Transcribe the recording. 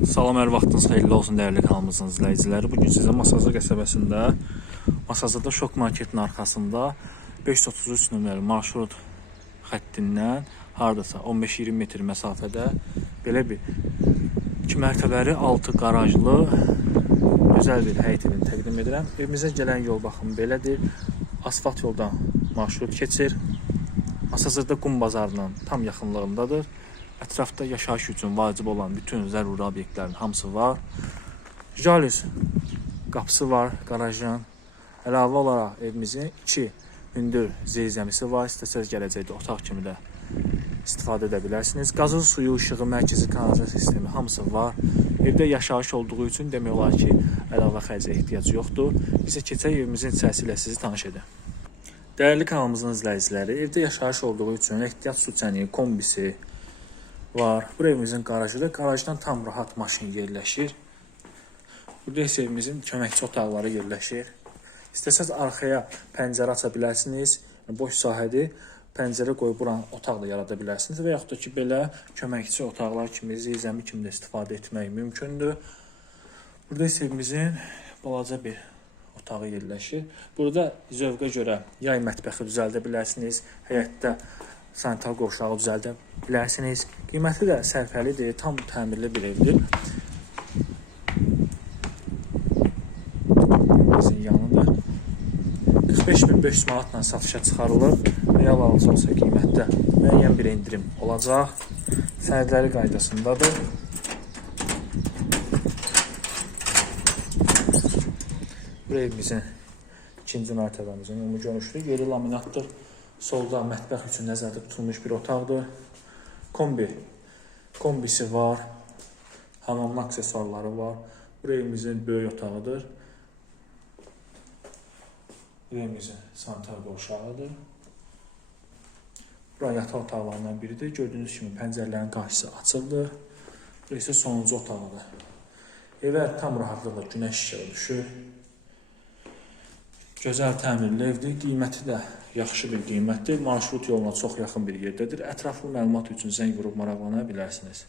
Salam, hər vaxtınız xeyirli olsun dəyərli kanalımızın izləyiciləri. Bu gün sizə Masazır qəsəbəsində, Masazırda şok marketin arxasında 533 nömrəli marşrut xəttindən hardasa 15-20 metr məsafədə belə bir 2 mərtəbəli 6 qarajlı gözəl bir həyət evini təqdim edirəm. Evimizə gələn yol baxın belədir. Asfalt yoldan marşrut keçir. Masazırda qum bazarının tam yaxınlığındadır. Ətrafda yaşayış üçün vacib olan bütün zəruri obyektlərin hamısı var. Jalüz qapısı var qarajın. Əlavə olaraq evimizin 2 hündür zirzəmisi var. İstəsəz gələcəkdə otaq kimi də istifadə edə bilərsiniz. Qazın suyu, işığı, mərkəzi kanalizasiya sistemi hamısı var. Evdə yaşayış olduğu üçün demək olar ki, əlavə xərcə ehtiyac yoxdur. Bizə keçək evimizin içərisi ilə sizi tanış edək. Dəyərli kanalımızın izləyiciləri, evdə yaşayış olduğu üçün ehtiyat su çəniyi, kombisi var. Bu evimizin qarajıdır. Qarajdan tam rahat maşın yerləşir. Burada isə evimizin köməkçi otaqları yerləşir. İstəsəz arxaya pəncərə aça bilərsiniz. Boş sahədir. Pəncərə qoyub buranı otaq da yarada bilərsiniz və yaxud da ki belə köməkçi otaqlar kimi, zirzəmi kimi də istifadə etmək mümkündür. Burada isə evimizin balaca bir otağı yerləşir. Burada zövqə görə yay mətbəxi düzəldə bilərsiniz. Həyətdə sanitar qovşağı düzəldə bilərsiniz. Qiyməti də sərfəlidir, tam təmirli bir evdir. Bizim yanında 45500 manatla satışa çıxarılır. Real alıcı olsa qiymətdə müəyyən bir endirim olacaq. Sənədləri qaydasındadır. Bu evimizin ikinci mərtəbəmizin ümumi görünüşü yeri laminatdır. Solda mətbəx üçün nəzərdə tutulmuş bir otaqdır. Kombi kombisi var. Hamamın aksesuarları var. Bu evimizin böyük otağıdır. Evimizin sanitar qovşağıdır. Bura yataq otaqlarından biridir. Gördüyünüz kimi pəncərələrin qarşısı açıqdır. Bura isə sonuncu otağıdır. Evə tam rahatlıqla günəş işığı düşür. Gözəl təmirli evdir. Qiyməti də yaxşı bir qiymətdir. Marşrut yoluna çox yaxın bir yerdədir. Ətraflı məlumat üçün zəng vurub maraqlana bilərsiniz.